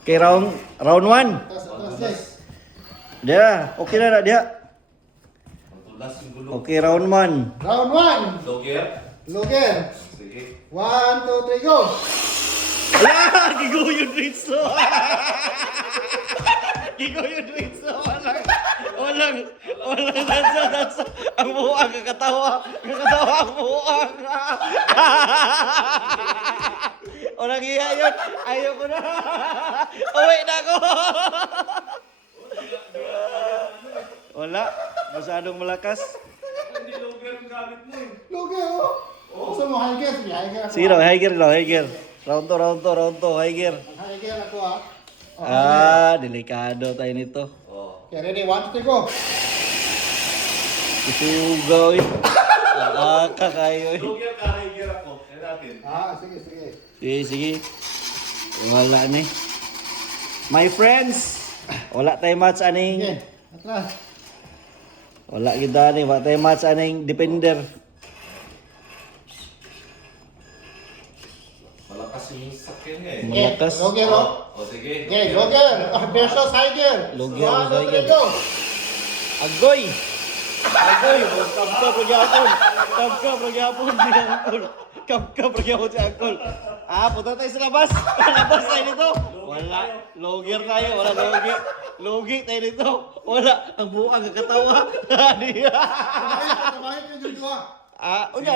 Okay, round 1. Atas, yes. Dia, okay na dia. Okay, round 1. Round 1. Loger. Sige. 1, 2, 3, go. Ala, gigo yung drinks no. Gigo yung drinks no. Walang dansa. Ang buwang kakatawa ang buwang. Walang iya yun. Ayoko na. Uwi na ako. Wala. Masyadong malakas. Hindi longer ang gamit mo eh. Loger, oh. Gusto mo high gear? Sige, high gear ako. Sige, high gear. Round 2, high gear. High gear ako, ah. Oh, high gear. Delikado tayo nito. Oh. Okay, ready? 1, 2, 3, go. Isugaw eh. Kakayo eh. Longer ka, higher ako. Kaya natin. Sige. Sige. Wala na eh. My friends, wala tayo match aning. Sige, atras. Wala kita ni, wala tayo match aning defender. Malakas yung sakyan nga eh. Malakas. Loger, oh. O sige. Okay, Loger. Versus high gear. Loger, 1, 2, high gear. 3, go. Agoy! Kabka pagyapon si Angkol. Kabka pagyapon si Angkol. Punta tayo sa labas. Labas tayo dito. Wala. Loger tayo. Wala logi. Logi tayo dito. Wala. Ang buang kakatawa. Tabahin ko yung dito, ah. Unya.